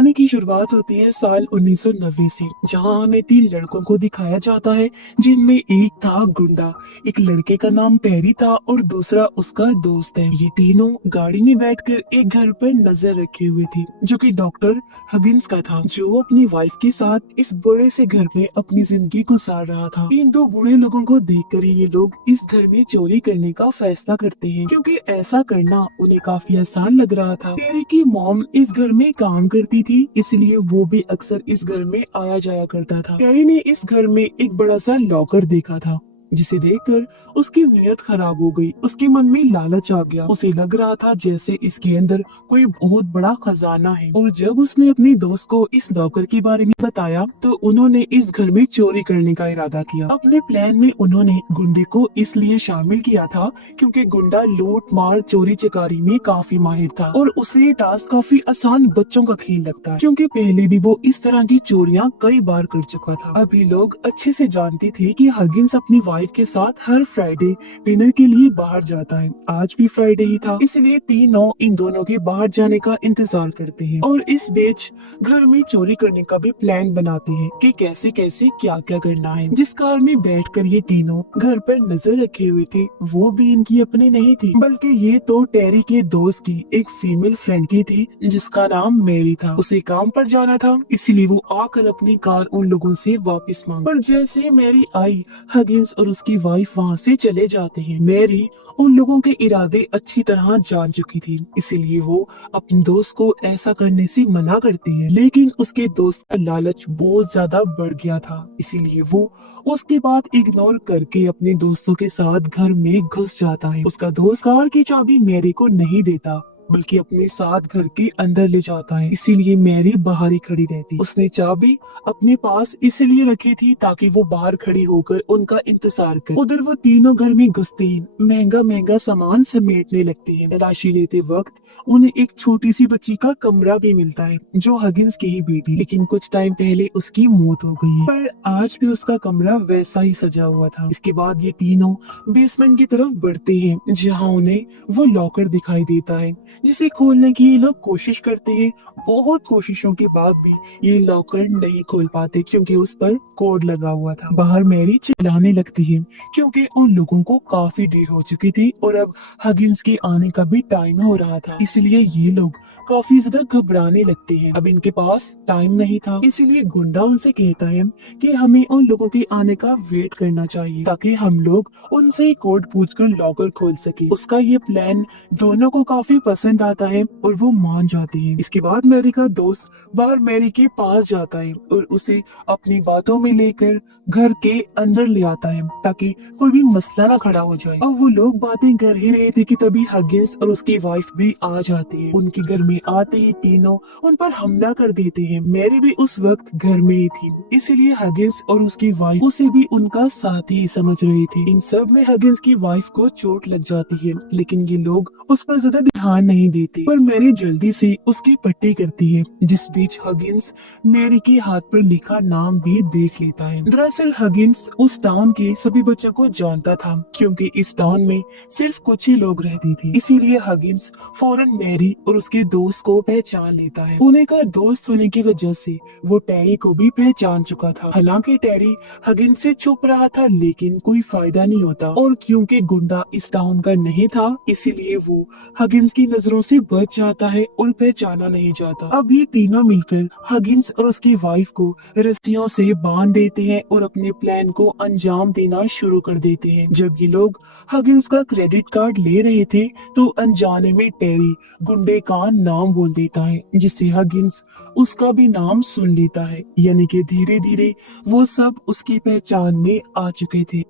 कहानी की शुरुआत होती है साल 1990 से, जहां हमें तीन लड़कों को दिखाया जाता है जिनमें एक था गुंडा, एक लड़के का नाम टेरी था और दूसरा उसका दोस्त है। ये तीनों गाड़ी में बैठकर एक घर पर नजर रखे हुए थे जो कि डॉक्टर हगिंस का था, जो अपनी वाइफ के साथ इस बड़े से घर में अपनी जिंदगी गुजार रहा था। इन दो बूढ़े लोगों को देखकर ये लोग इस घर में चोरी करने का फैसला करते हैं, क्योंकि ऐसा करना उन्हें काफी आसान लग रहा था। टेरी की मॉम इस घर में काम करती थी, इसलिए वो भी अक्सर इस घर में आया जाया करता था। टेरी ने इस घर में एक बड़ा सा लॉकर देखा था, जिसे देखकर उसकी नीयत खराब हो गई। उसके मन में लालच आ गया। उसे लग रहा था जैसे इसके अंदर कोई बहुत बड़ा खजाना है। और जब उसने अपने दोस्त को इस लॉकर के बारे में बताया तो उन्होंने इस घर में चोरी करने का इरादा किया। अपने प्लान में उन्होंने गुंडे को इसलिए शामिल किया था क्योंकि गुंडा लूट मार चोरी चकारी में काफी माहिर था और उसे ये टास्क काफी आसान बच्चों का खेल लगता है, क्योंकि पहले भी वो इस तरह की चोरियां कई बार कर चुका था। अभी लोग अच्छे से जानते थे कि हगिंस अपनी वाइफ के साथ हर फ्राइडे डिनर के लिए बाहर जाता है। आज भी फ्राइडे ही था, इसलिए तीनों इन दोनों के बाहर जाने का इंतजार करते हैं और इस बीच घर में चोरी करने का भी प्लान बनाते हैं कि कैसे कैसे क्या क्या करना है। जिस कार में बैठकर ये तीनों घर पर नजर रखे हुए थे वो भी इनकी अपनी नहीं थी, बल्कि ये तो टेरी के दोस्त की एक फीमेल फ्रेंड की थी जिसका नाम मैरी था। उसे काम पर जाना था, इसलिए वो आकर अपनी कार उन लोगों से वापस मांगी। पर जैसे मैरी आई, हगिंस और उसकी वाइफ वहाँ से चले जाते हैं। मैरी उन लोगों के इरादे अच्छी तरह जान चुकी थी, इसीलिए वो अपने दोस्त को ऐसा करने से मना करती है, लेकिन उसके दोस्त का लालच बहुत ज्यादा बढ़ गया था, इसीलिए वो उसके बात इग्नोर करके अपने दोस्तों के साथ घर में घुस जाता है। उसका दोस्त कार की चाबी मैरी को नहीं देता, बल्कि अपने साथ घर के अंदर ले जाता है, इसीलिए मैरी बाहर ही खड़ी रहती। उसने चाबी अपने पास इसलिए रखी थी ताकि वो बाहर खड़ी होकर उनका इंतजार करे। उधर वो तीनों घर में घुसते ही महंगा महंगा सामान समेटने लगते हैं। तलाशी लेते वक्त उन्हें एक छोटी सी बच्ची का कमरा भी मिलता है जो हगिंस की ही बेटी, लेकिन कुछ टाइम पहले उसकी मौत हो गई है, पर आज भी उसका कमरा वैसा ही सजा हुआ था। इसके बाद ये तीनों बेसमेंट की तरफ बढ़ते हैं, जहाँ उन्हें वो लॉकर दिखाई देता है जिसे खोलने की ये लोग कोशिश करते हैं। बहुत कोशिशों के बाद भी ये लॉकर नहीं खोल पाते क्योंकि उस पर कोड लगा हुआ था। बाहर मैरी चिल्लाने लगती है क्योंकि उन लोगों को काफी देर हो चुकी थी और अब हगिंस के आने का भी टाइम हो रहा था, इसलिए ये लोग काफी ज्यादा घबराने लगते हैं। अब इनके पास टाइम नहीं था, इसलिए गुंडा उनसे कहता है कि हमें उन लोगों के आने का वेट करना चाहिए ताकि हम लोग उनसे कोड पूछकर लॉकर खोल सके। उसका ये प्लान दोनों को काफी पसंद आता है और वो मान जाती है। इसके बाद मैरी का दोस्त बाहर मैरी के पास जाता है और उसे अपनी बातों में लेकर घर के अंदर ले आता है ताकि कोई भी मसला ना खड़ा हो जाए। अब वो लोग बातें कर ही रहे थे कि तभी हगिंस और उसकी वाइफ भी आ जाती है। उनके घर में आते ही तीनों उन पर हमला कर देते हैं। मैरी भी उस वक्त घर में ही थी, इसीलिए हगिंस और उसकी वाइफ उसे भी उनका साथी ही समझ रहे थे। इन सब में हगिंस की वाइफ को चोट लग जाती है, लेकिन ये लोग उस पर ज्यादा ध्यान नहीं देती, पर मैरी जल्दी से उसकी पट्टी करती है। जिस बीच हगिंस मैरी के हाथ पर लिखा नाम भी देख लेता है। दरअसल हगिंस उस टाउन के सभी बच्चों को जानता था क्योंकि इस टाउन में सिर्फ कुछ ही लोग रहते थे, इसीलिए हगिंस फौरन मैरी और उसके दोस्त को पहचान लेता है। उन्हें का दोस्त होने की वजह से वो टेरी को भी पहचान चुका था। हालांकि टेरी हगिंस से छुप रहा था, लेकिन कोई फायदा नहीं होता और क्योंकि गुंडा इस टाउन का नहीं था, इसीलिए वो हगिंस की नजरों से बच जाता है और पहचाना नहीं जाता। अब ये तीनों मिलकर हगिंस और उसकी वाइफ को रस्सियों से बांध देते हैं और अपने प्लान को अंजाम देना शुरू कर देते हैं। जब ये लोग हगिंस का क्रेडिट कार्ड ले रहे थे तो अनजाने में टेरी गुंडे का नाम बोल देता है, जिससे हगिंस उसका भी नाम सुन लेता है, यानी कि धीरे धीरे वो सब उसकी पहचान में आ चुके थे।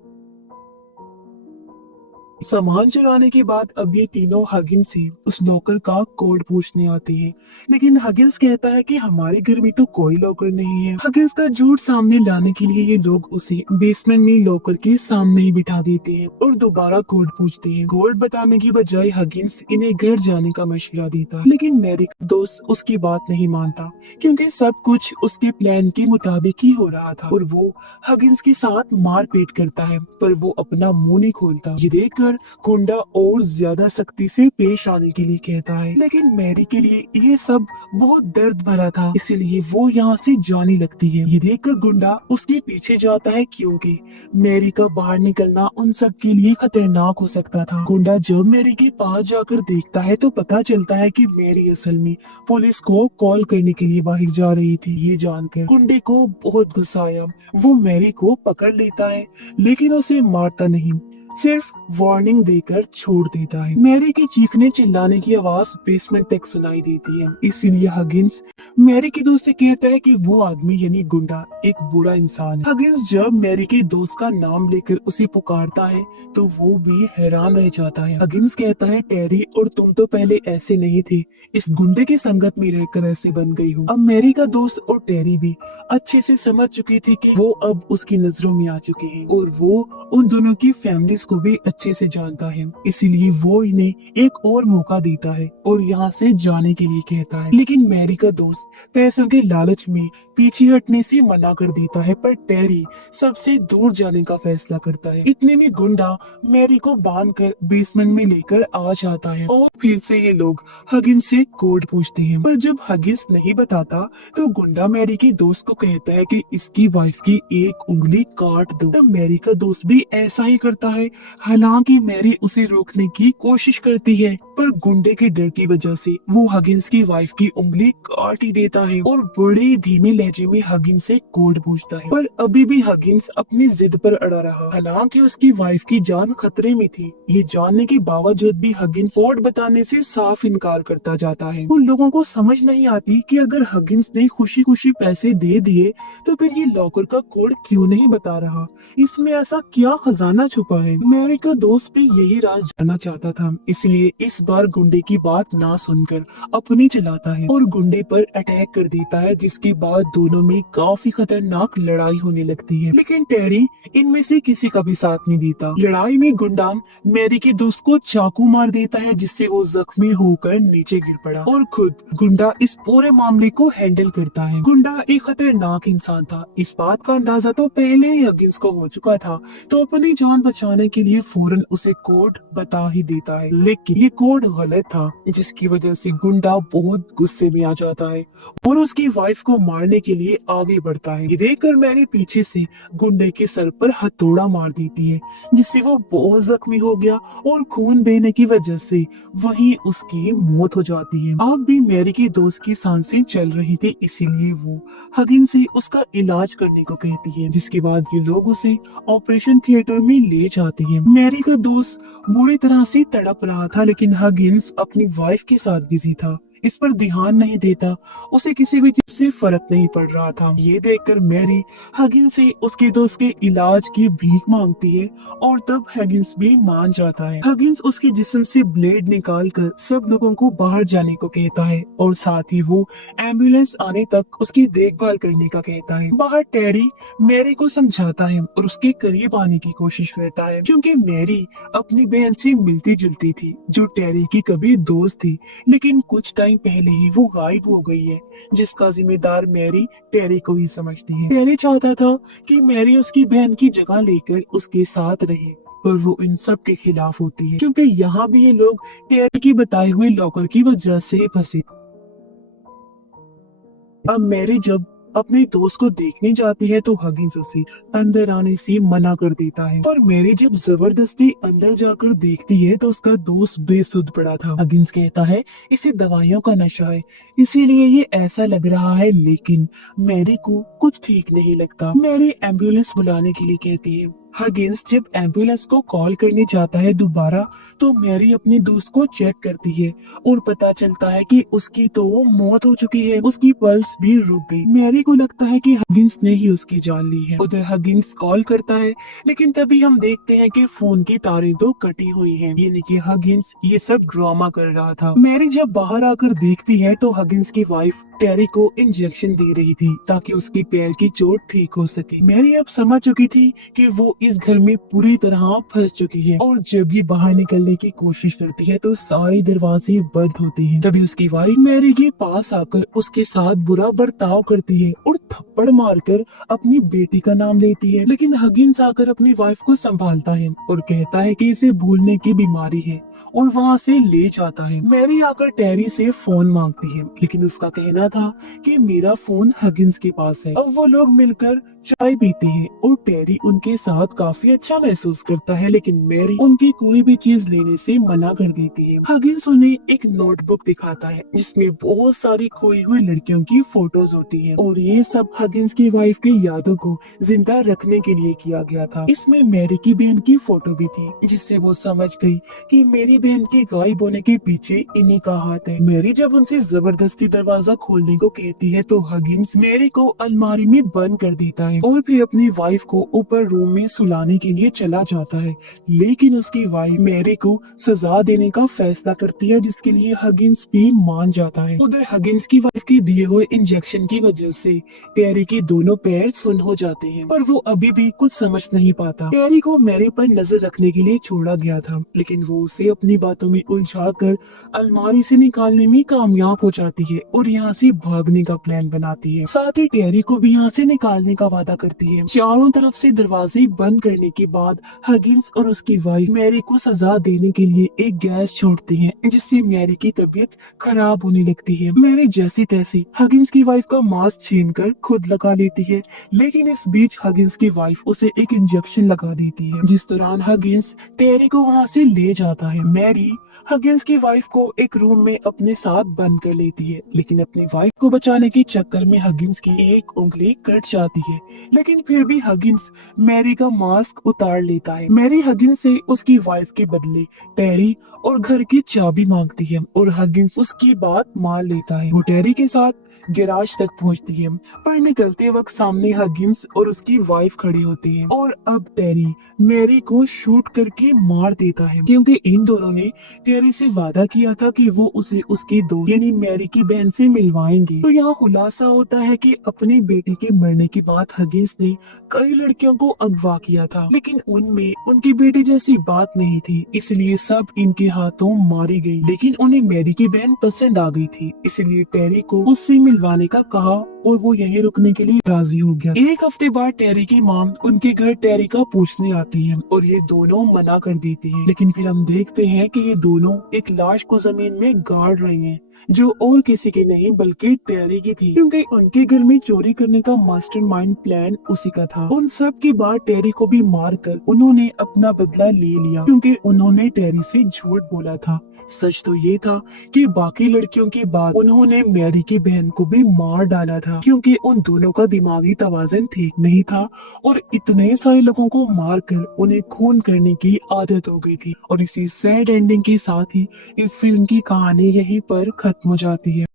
सामान चुराने के बाद अब ये तीनों हगिंस से उस लॉकर का कोड पूछने आते हैं, लेकिन हगिंस कहता है कि हमारे घर में तो कोई लॉकर नहीं है। हगिंस का झूठ सामने लाने के लिए ये लोग उसे बेसमेंट में लॉकर के सामने ही बिठा देते हैं और दोबारा कोड पूछते हैं। कोड बताने की बजाय हगिंस इन्हें घर जाने का मशवरा देता है, लेकिन मैरी का दोस्त उसकी बात नहीं मानता क्योंकि सब कुछ उसके प्लान के मुताबिक ही हो रहा था और वो हगिंस के साथ मारपीट करता है, पर वो अपना मुंह नहीं खोलता। ये देखकर पर गुंडा और ज्यादा सख्ती से पेश आने के लिए कहता है, लेकिन मैरी के लिए ये सब बहुत दर्द भरा था, इसीलिए वो यहाँ से जाने लगती है। ये देखकर गुंडा उसके पीछे जाता है क्योंकि मैरी का बाहर निकलना उन सब के लिए खतरनाक हो सकता था। गुंडा जब मैरी के पास जाकर देखता है तो पता चलता है कि मैरी असल में पुलिस को कॉल करने के लिए बाहर जा रही थी। ये जानकर गुंडे को बहुत गुस्सा आया। वो मैरी को पकड़ लेता है लेकिन उसे मारता नहीं, सिर्फ वार्निंग देकर छोड़ देता है। मैरी की चीखने चिल्लाने की आवाज बेसमेंट तक सुनाई देती है, इसीलिए हगिंस मैरी के दोस्त से कहता है कि वो आदमी यानी गुंडा एक बुरा इंसान है। हगिंस जब मैरी के दोस्त का नाम लेकर उसे पुकारता है तो वो भी हैरान रह जाता है। हगिंस कहता है, टेरी और तुम तो पहले ऐसे नहीं थे, इस गुंडे की संगत में रहकर ऐसे बन गई हो। अब मैरी का दोस्त और टेरी भी अच्छे से समझ चुकी थी कि वो अब उसकी नजरों में आ चुके हैं और वो उन दोनों की फैमिलीज को भी अच्छे से जानता है, इसीलिए वो इन्हें एक और मौका देता है और यहाँ से जाने के लिए कहता है। लेकिन मैरी का दोस्त पैसों के लालच में पीछे हटने से मना कर देता है, पर टेरी सबसे दूर जाने का फैसला करता है। इतने में गुंडा मैरी को बांधकर बेसमेंट में लेकर आ जाता है और फिर से ये लोग हगिंस से कोड पूछते हैं, पर जब हगिंस नहीं बताता तो गुंडा मैरी के दोस्त को कहता है कि इसकी वाइफ की एक उंगली काट दो। तब मैरी का दोस्त भी ऐसा ही करता है। हालांकि मैरी उसे रोकने की कोशिश करती है, पर गुंडे के डर की वजह से वो हगिंस की वाइफ की उंगली काट ही देता है और बड़े धीमे लहजे में हगिंस से कोड पूछता है। पर अभी भी हगिंस अपनी जिद पर अड़ा रहा। हालांकि उसकी वाइफ की जान खतरे में थी, ये जानने के बावजूद भी हगिंस कोड बताने से साफ इनकार करता जाता है। उन लोगों को समझ नहीं आती कि अगर हगिंस ने खुशी खुशी पैसे दे दिए तो फिर ये लॉकर का कोड क्यों नहीं बता रहा, इसमें ऐसा क्या खजाना छुपा है। मैरी का दोस्त भी यही राज जानना चाहता था, इसलिए इस बार गुंडे की बात ना सुनकर अपनी चलाता है और गुंडे पर अटैक कर देता है, जिसके बाद दोनों में काफी खतरनाक लड़ाई होने लगती है। लेकिन टेरी इनमें से किसी का भी साथ नहीं देता। लड़ाई में गुंडा मैरी के दोस्त को चाकू मार देता है, जिससे वो जख्मी होकर नीचे गिर पड़ा और खुद गुंडा इस पूरे मामले को हैंडल करता है। गुंडा एक खतरनाक इंसान था, इस बात का अंदाजा तो पहले ही हगिंस को हो चुका था, तो अपनी जान बचाने के लिए फौरन उसे कोड बता ही देता है। लेकिन ये कोड गलत था, जिसकी वजह से गुंडा बहुत गुस्से में आ जाता है और उसकी वाइफ को मारने के लिए आगे बढ़ता है। ये देखकर मैरी पीछे से गुंडे के सर पर हथौड़ा मार देती है, जिससे वो बहुत जख्मी हो गया और खून बहने की वजह से वहीं उसकी मौत हो जाती है। अब भी मैरी के दोस्त की सांसें चल रही थी, इसीलिए वो हगिंस से उसका इलाज करने को कहती है, जिसके बाद ये लोग उसे ऑपरेशन थिएटर में ले जाते हैं। मैरी का दोस्त बुरी तरह से तड़प रहा था, लेकिन हगिंस अपनी वाइफ के साथ बिजी था, इस पर ध्यान नहीं देता, उसे किसी भी चीज से फर्क नहीं पड़ रहा था। ये देखकर मैरी हगिंस से उसके दोस्त के इलाज की भीख मांगती है और तब हगिंस भी मान जाता है। हगिंस उसके जिस्म से ब्लेड निकालकर सब लोगों को बाहर जाने को कहता है और साथ ही वो एम्बुलेंस आने तक उसकी देखभाल करने का कहता है। बाहर टेरी मैरी को समझाता है और उसके करीब आने की कोशिश करता है, क्योंकि मैरी अपनी बहन से मिलती जुलती थी, जो टेरी की कभी दोस्त थी, लेकिन कुछ टाइम पहले ही वो गायब हो गई है, जिसका जिम्मेदार मैरी टेरी को ही समझती है। टेरी चाहता था कि मैरी उसकी बहन की जगह लेकर उसके साथ रहे, पर वो इन सब के खिलाफ होती है, क्योंकि यहाँ भी ये लोग टेरी की बताए हुए लॉकर की वजह से फंसे। अब मैरी जब अपने दोस्त को देखने जाती है तो हगिंस उसे अंदर आने से मना कर देता है, और मैरी जब जबरदस्ती अंदर जाकर देखती है तो उसका दोस्त बेसुध पड़ा था। हगिंस कहता है इसे दवाइयों का नशा है, इसीलिए ये ऐसा लग रहा है, लेकिन मैरी को कुछ ठीक नहीं लगता। मैरी एम्बुलेंस बुलाने के लिए कहती है। हगिंस जब एम्बुलेंस को कॉल करने जाता है दोबारा, तो मैरी अपने दोस्त को चेक करती है और पता चलता है कि उसकी तो मौत हो चुकी है, उसकी पल्स भी रुक गई। मैरी को लगता है कि हगिंस ने ही उसकी जान ली है। उधर हगिंस कॉल करता है, लेकिन तभी हम देखते हैं कि फोन की तारें तो कटी हुई हैं, यानी कि हगिंस ये सब ड्रामा कर रहा था। मैरी जब बाहर आकर देखती है तो हगिंस की वाइफ टेरी को इंजेक्शन दे रही थी ताकि उसके पैर की चोट ठीक हो सके। मैरी अब समझ चुकी थी कि वो इस घर में पूरी तरह फंस चुकी है और जब ये बाहर निकलने की कोशिश करती है तो सारे दरवाजे बंद होते हैं। तभी उसकी वाइफ मैरी के पास आकर उसके साथ बुरा बर्ताव करती है और थप्पड़ मारकर अपनी बेटी का नाम लेती है। लेकिन हगिंस आकर अपनी वाइफ को संभालता है और कहता है कि इसे भूलने की बीमारी है और वहाँ से ले जाता है। मैरी आकर टेरी से फोन मांगती है, लेकिन उसका कहना था कि मेरा फोन हगिंस के पास है। अब वो लोग मिलकर चाय पीते हैं और टेरी उनके साथ काफी अच्छा महसूस करता है, लेकिन मैरी उनकी कोई भी चीज लेने से मना कर देती है। हगिंस उन्हें एक नोटबुक दिखाता है जिसमें बहुत सारी खोई हुई लड़कियों की फोटोज होती है और ये सब हगिंस की वाइफ की यादों को जिंदा रखने के लिए किया गया था। इसमें मैरी की बहन की फोटो भी थी, जिससे वो समझ गई कि मेरी बहन के गायब होने के पीछे इन्हीं का हाथ है। मैरी जब उनसे जबरदस्ती दरवाजा खोलने को कहती है तो हगिंस मैरी को अलमारी में बंद कर देता है और फिर अपनी वाइफ को ऊपर रूम में सुलाने के लिए चला जाता है। लेकिन उसकी वाइफ मैरी को सजा देने का फैसला करती है, जिसके लिए हगिंस भी मान जाता है। उधर हगिंस की वाइफ के दिए हुए इंजेक्शन की वजह से टेरी के दोनों पैर सुन्न हो जाते हैं, पर वो अभी भी कुछ समझ नहीं पाता। टेरी को मैरी पर नजर रखने के लिए छोड़ा गया था, लेकिन वो उसे अपनी बातों में उलझाकर अलमारी से निकालने में कामयाब हो जाती है और यहाँ से भागने का प्लान बनाती है। साथ ही टेरी को भी यहाँ से निकालने का वादा करती है। चारों तरफ से दरवाजे बंद करने के बाद हगिंस और उसकी वाइफ मैरी को सजा देने के लिए एक गैस छोड़ती हैं, जिससे मैरी की तबीयत खराब होने लगती है। मैरी जैसी तैसी हगिंस की वाइफ का मास्क छीनकर खुद लगा लेती है, लेकिन इस बीच हगिंस की वाइफ उसे एक इंजेक्शन लगा देती है, जिस दौरान हगिंस टेरी को वहाँ से ले जाता है। मैरी हगिंस की वाइफ को एक रूम में अपने साथ बंद कर लेती है, लेकिन अपनी वाइफ को बचाने के चक्कर में हगिंस की एक उंगली कट जाती है। लेकिन फिर भी हगिंस मैरी का मास्क उतार लेता है। मैरी हगिंस से उसकी वाइफ के बदले टेरी और घर की चाबी मांगती है और हगिंस उसकी बात मान लेता है। वो टेरी के साथ गैराज तक पहुंचती है, पर निकलते वक्त सामने हगिंस और उसकी वाइफ खड़ी होती है और अब टेरी मैरी को शूट करके मार देता है, क्योंकि इन दोनों ने टेरी से वादा किया था कि वो उसे उसकी दो यानी मैरी की बहन से मिलवाएंगे। तो यहाँ खुलासा होता है कि अपनी बेटी के मरने के बाद हगिंस ने कई लड़कियों को अगवा किया था, लेकिन उनमें उनकी बेटी जैसी बात नहीं थी, इसलिए सब इनके हाथों मारी गई। लेकिन उन्हें मैरी की बहन पसंद आ गई थी, इसलिए टेरी को उससे मिलवाने का कहा और वो यहीं रुकने के लिए राजी हो गया। एक हफ्ते बाद टेरी की मां उनके घर टेरी का पूछने आती है और ये दोनों मना कर देती है। लेकिन फिर हम देखते हैं कि ये दोनों एक लाश को जमीन में गाड़ रहे हैं, जो और किसी की नहीं बल्कि टेरी की थी, क्योंकि उनके घर में चोरी करने का मास्टरमाइंड प्लान उसी का था। उन सब के बाद टेरी को भी मारकर उन्होंने अपना बदला ले लिया, क्योंकि उन्होंने टेरी से झूठ बोला था। सच तो ये था कि बाकी लड़कियों के बाद उन्होंने मैरी की बहन को भी मार डाला था, क्योंकि उन दोनों का दिमागी तवाज़ुन ठीक नहीं था और इतने सारे लोगों को मारकर उन्हें खून करने की आदत हो गई थी। और इसी सैड एंडिंग के साथ ही इस फिल्म की कहानी यहीं पर खत्म हो जाती है।